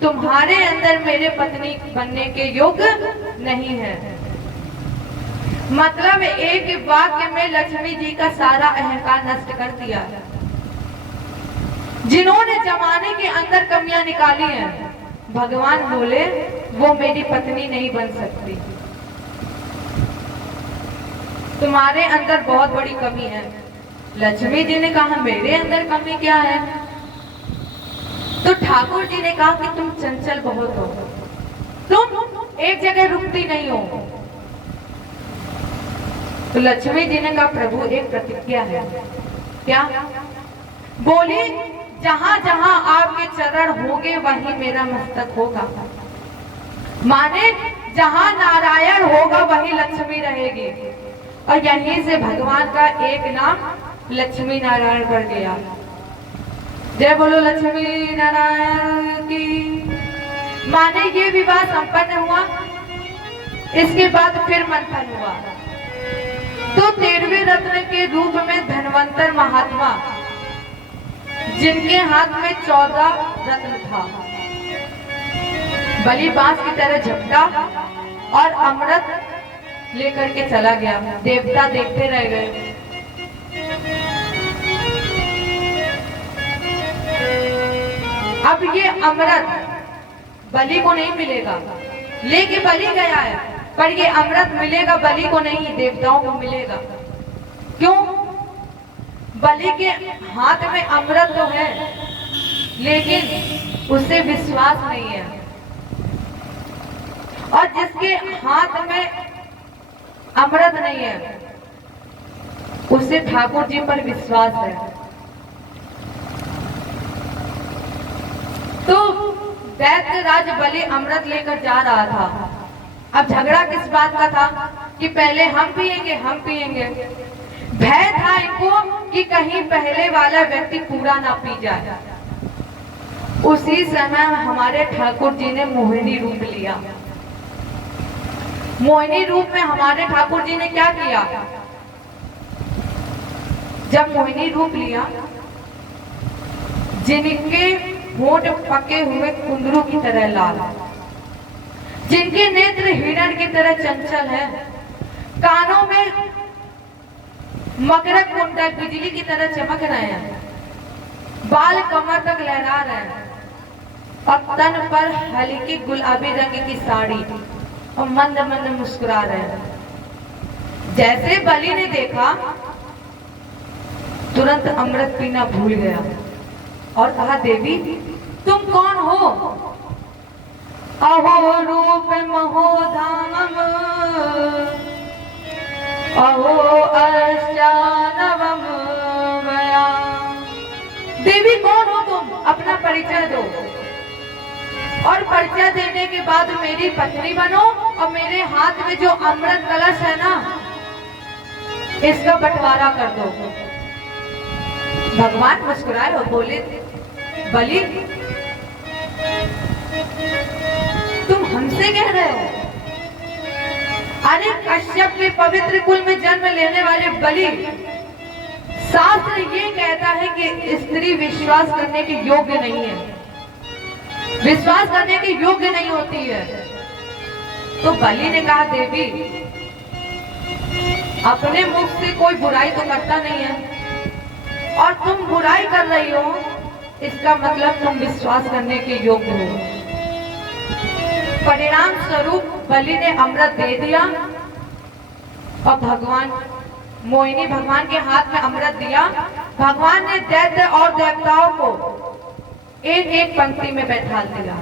तुम्हारे अंदर मेरे पत्नी बनने के योग्य नहीं है। मतलब एक वाक्य में लक्ष्मी जी का सारा अहंकार नष्ट कर दिया। जिन्होंने जमाने के अंदर कमियां निकाली हैं, भगवान बोले वो मेरी पत्नी नहीं बन सकती, तुम्हारे अंदर बहुत बड़ी कमी है। लक्ष्मी जी ने कहा मेरे अंदर कमी क्या है? तो ठाकुर जी ने कहा कि तुम चंचल बहुत हो, तुम एक जगह रुकती नहीं हो। तो लक्ष्मी जी ने कहा प्रभु एक प्रतिज्ञा है। क्या? बोली जहां जहां आपके चरण होंगे वहीं मेरा मस्तक होगा, माने जहां नारायण होगा वहीं लक्ष्मी रहेगी। और यहीं से भगवान का एक नाम लक्ष्मी नारायण पड़ गया। जय बोलो लक्ष्मी नारायण की। माने ये विवाह संपन्न हुआ, इसके बाद फिर मंथन हुआ तो 13वें रत्न के रूप में धनवंतर महात्मा, जिनके हाथ में 14 रत्न था, बलि बांस की तरह झपटा और अमृत लेकर के चला गया। देवता देखते रह गए। अब ये अमृत बलि को नहीं मिलेगा, लेके बलि गया है, पर ये अमृत मिलेगा बलि को नहीं, देवताओं को मिलेगा। क्यों? बलि के हाथ में अमृत तो है, लेकिन उसे विश्वास नहीं है, और जिसके हाथ में अमृत नहीं है उसे ठाकुर जी पर विश्वास है। तो दैत्य राज बलि अमृत लेकर जा रहा था। अब झगड़ा किस बात का था कि पहले हम पिएंगे, हम पिएंगे। भय था इनको कि कहीं पहले वाला व्यक्ति पूरा ना पी जाए। उसी समय हमारे ठाकुर जी ने मोहिनी रूप लिया। मोहिनी रूप में हमारे ठाकुर जी ने क्या किया? जब मोहिनी रूप लिया, जिनके होंठ पके हुए कुंदरू की तरह लाल, जिनके नेत्र हिरण की तरह चंचल है, कानों में मकरक कुंडल बिजली की तरह चमक रहे हैं, बाल कमर तक लहरा रहे हैं, और तन पर हल्की गुलाबी रंग की साड़ी और मंद मंद मुस्कुरा रहे हैं। जैसे बलि ने देखा तुरंत अमृत पीना भूल गया और कहा देवी तुम कौन हो? अहो रूप महोधामम अहो अष्टानवम मया। देवी कौन हो तुम? अपना परिचय दो, और परिचय देने के बाद मेरी पत्नी बनो, और मेरे हाथ में जो अमृत कलश है ना, इसका बंटवारा कर दो। भगवान मुस्कुराए और बोले बलि तुम हमसे कह रहे हो? अरे कश्यप के पवित्र कुल में जन्म लेने वाले बलि, शास्त्र ये कहता है कि स्त्री विश्वास करने के योग्य नहीं है, विश्वास करने के योग्य नहीं होती है। तो बलि ने कहा देवी अपने मुख से कोई बुराई तो करता नहीं है, और तुम बुराई कर रही हो, इसका मतलब तुम विश्वास करने के योग्य हो। परिणाम स्वरूप बलि ने अमृत दे दिया और मोहिनी भगवान के हाथ में अमृत दिया। भगवान ने दैत्य और देवताओं को एक एक पंक्ति में बैठा दिया।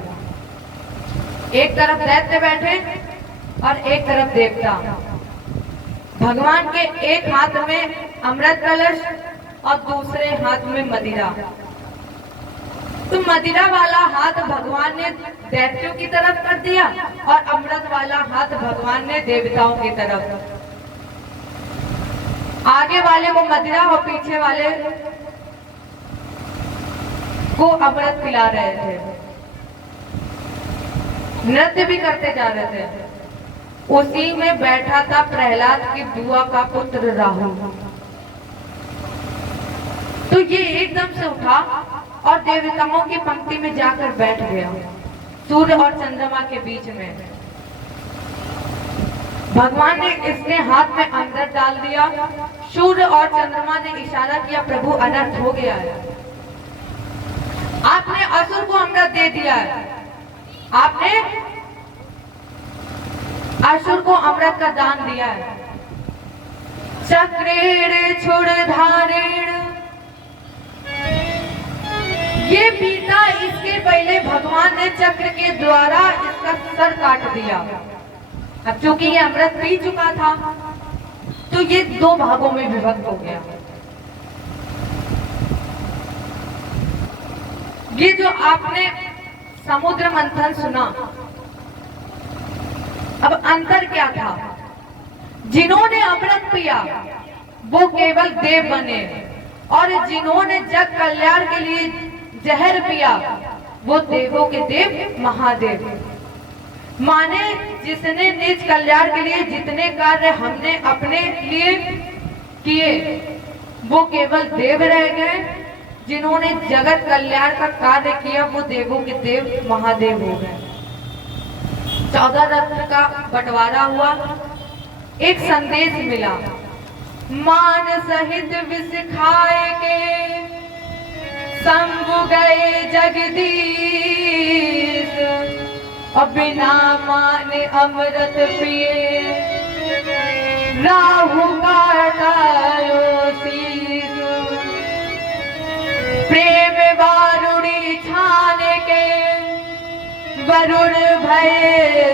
एक तरफ दैत्य बैठे और एक तरफ देवता। भगवान के एक हाथ में अमृत कलश और दूसरे हाथ में मदिरा। तो मदिरा वाला हाथ भगवान ने दैत्यों की तरफ कर दिया और अमृत वाला हाथ भगवान ने देवताओं की तरफ। आगे वाले को मदिरा और पीछे वाले को अमृत पिला रहे थे। नृत्य भी करते जा रहे थे। उसी में बैठा था प्रहलाद की बुआ का पुत्र राहु। तो ये एकदम से उठा और देवताओं की पंक्ति में जाकर बैठ गया, सूर्य और चंद्रमा के बीच में। भगवान ने इसने हाथ में अमृत डाल दिया। सूर्य और चंद्रमा ने इशारा किया, प्रभु अनर्थ हो गया है, आपने असुर को अमृत दे दिया है, आपने असुर को अमृत का दान दिया है। चक्रेण क्षुरधारेण, ये पीता, इसके पहले भगवान ने चक्र के द्वारा इसका सर काट दिया। अब चूंकि ये अमृत पी चुका था तो ये दो भागों में विभक्त हो गया। ये जो आपने समुद्र मंथन सुना, अब अंतर क्या था? जिन्होंने अमृत पिया वो केवल देव बने और जिन्होंने जग कल्याण के लिए जहर पिया वो देवों के देव महादेव। माने जिसने निज कल्याण के लिए जितने कार्य हमने अपने लिए किए वो केवल देव रह गए, जिन्होंने जगत कल्याण का कार्य किया वो देवों के देव महादेव हो गए। 14 रत्न का बंटवारा हुआ। एक संदेश मिला, मान सहित विष खाए के शंभु गए जगदीश, और बिना माने अमृत पिए राहु काटायो शीश। प्रेम वारुणी छाने के वरुण भय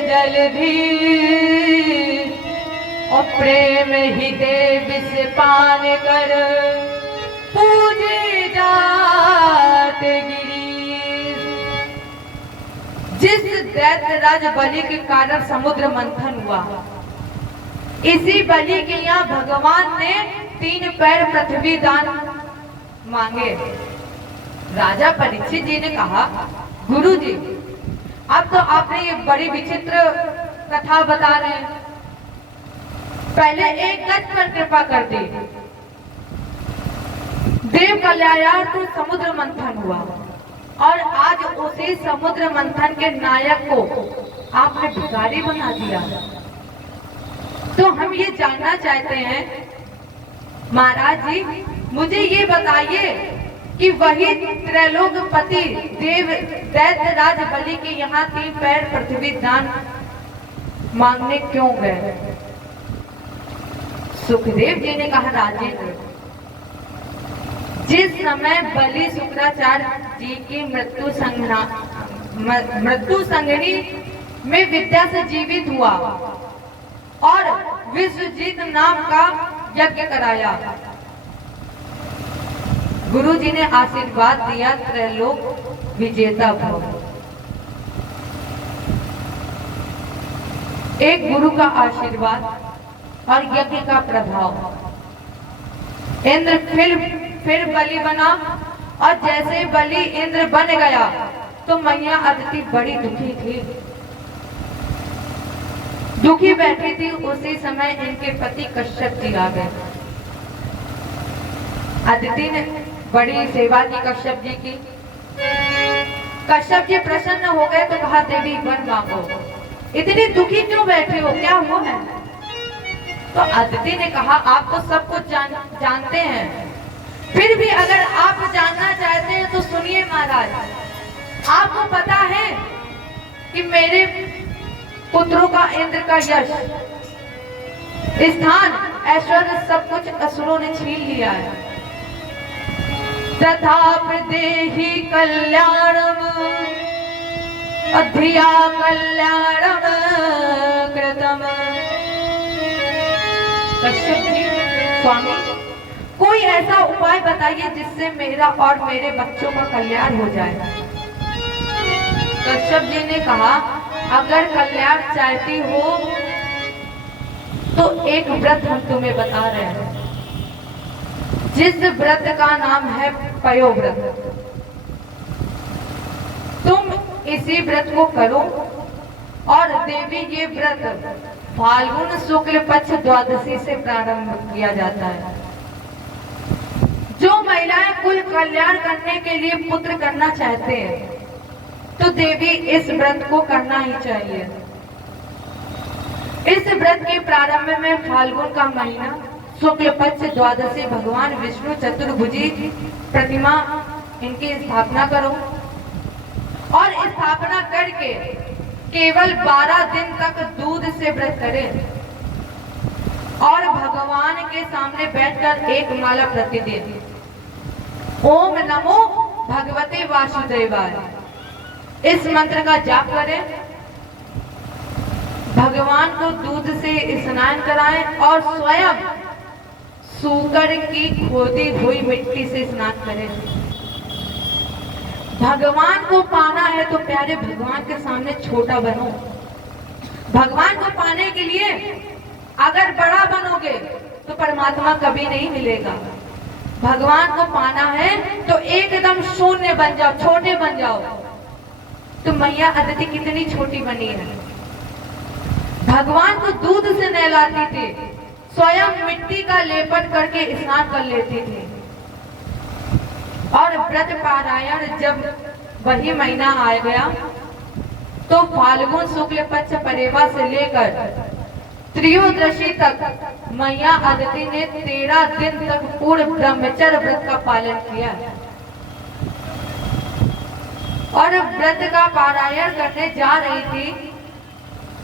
जलधीर, और प्रेम ही देव विष पान कर पूजे जात गिरीश। जिस दैत्यराज बलि के कारण समुद्र मंथन हुआ, इसी बलि के यहाँ भगवान ने 3 पैर पृथ्वी दान मांगे। राजा परीक्षित जी ने कहा, गुरु जी अब तो आपने ये बड़ी विचित्र कथा बता रहे हैं, पहले एक गज पर कृपा कर दी, देव कल्याण तो समुद्र मंथन हुआ और आज उसी समुद्र मंथन के नायक को आपने भिखारी बना दिया। तो हम ये जानना चाहते हैं महाराज जी, मुझे ये बताइए कि वही त्रैलोकपति देव दैत्यराज बलि के यहाँ 3 पैर पृथ्वी दान मांगने क्यों गए? सुखदेव जी ने कहा, राजेंद्र जिस समय बलि शुक्राचार्य जी की मृत्यु संगनी में विद्या से जीवित हुआ और विश्वजीत नाम का यज्ञ कराया, गुरु जी ने आशीर्वाद दिया, त्रैलोक विजेता भव। एक गुरु का आशीर्वाद और यज्ञ का प्रभाव। इंद्र फिर बलि बना और जैसे बलि इंद्र बन गया तो मैया अदिति बड़ी दुखी थी, दुखी बैठी थी। उसी समय इनके पति कश्यप जी आ गए। अदिति ने बड़ी सेवा की कश्यप जी की। कश्यप जी प्रसन्न हो गए तो कहा, देवी वर मांगो, इतनी दुखी क्यों बैठे हो, क्या हुआ है? तो अदिति ने कहा, आप तो सब कुछ जानते हैं फिर भी अगर आप जानना चाहते हैं तो सुनिए महाराज। आपको पता है कि मेरे पुत्रों का इंद्र का यश, स्थान, ऐश्वर्य सब कुछ असुरों ने छीन लिया है। तथापि देहि कल्याणम अधिया कल्याणम कृतम। कश्यप जी, स्वामी कोई ऐसा उपाय बताइए जिससे मेरा और मेरे बच्चों का कल्याण हो जाए। कश्यप जी ने कहा, अगर कल्याण चाहती हो तो एक व्रत हम तुम्हें बता रहे हैं, जिस व्रत का नाम है पयोव्रत। तुम इसी व्रत को करो और देवी ये व्रत फाल्गुन शुक्ल पक्ष द्वादशी से प्रारंभ किया जाता है। जो महिलाएं कुल कल्याण करने के लिए पुत्र करना चाहते हैं तो देवी इस व्रत को करना ही चाहिए। इस व्रत के प्रारंभ में फाल्गुन का महीना शुक्ल पक्ष द्वादशी भगवान विष्णु चतुर्भुजी प्रतिमा इनकी स्थापना करो और स्थापना करके केवल 12 दिन तक दूध से व्रत करें और भगवान के सामने बैठकर एक माला प्रतिदिन ओम नमो भगवते वासुदेवाय इस मंत्र का जाप करें। भगवान को दूध से स्नान कराएं और स्वयं सूकर की खोदी हुई मिट्टी से स्नान करें। भगवान को पाना है तो प्यारे भगवान के सामने छोटा बनो। भगवान को पाने के लिए अगर बड़ा बनोगे तो परमात्मा कभी नहीं मिलेगा। भगवान को पाना है तो एकदम शून्य बन जाओ, छोटे बन जाओ। तो मैया अदिति कितनी छोटी बनी है। भगवान को दूध से नहलाती थी, स्वयं मिट्टी का लेपन करके स्नान कर लेती थी। और व्रत पारायण जब वही महीना आ गया तो फाल्गुन शुक्ल पक्ष परेवा से लेकर त्रयोदशी तक मैया अदिति ने 13 दिन तक पूर्ण ब्रह्मचर्य व्रत का पालन किया और व्रत का पारायण करने जा रही थी।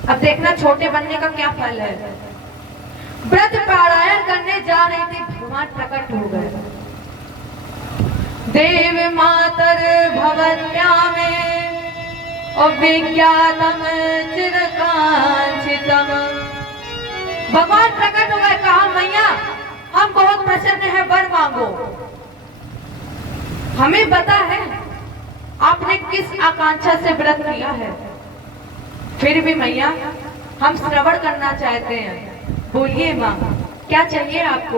अब देखना छोटे बनने का क्या फल है। व्रत पारायण करने जा रही थी, भगवान प्रकट हो गए। देव मातर भवत्या में और विज्ञातम चिरकांक्षितम। भगवान प्रकट हो गए, कहा मैया हम बहुत प्रसन्न हैं, वर मांगो। हमें पता है आपने किस आकांक्षा से व्रत किया है, फिर भी मैया हम श्रवण करना चाहते हैं। बोलिए माँ, क्या चाहिए आपको?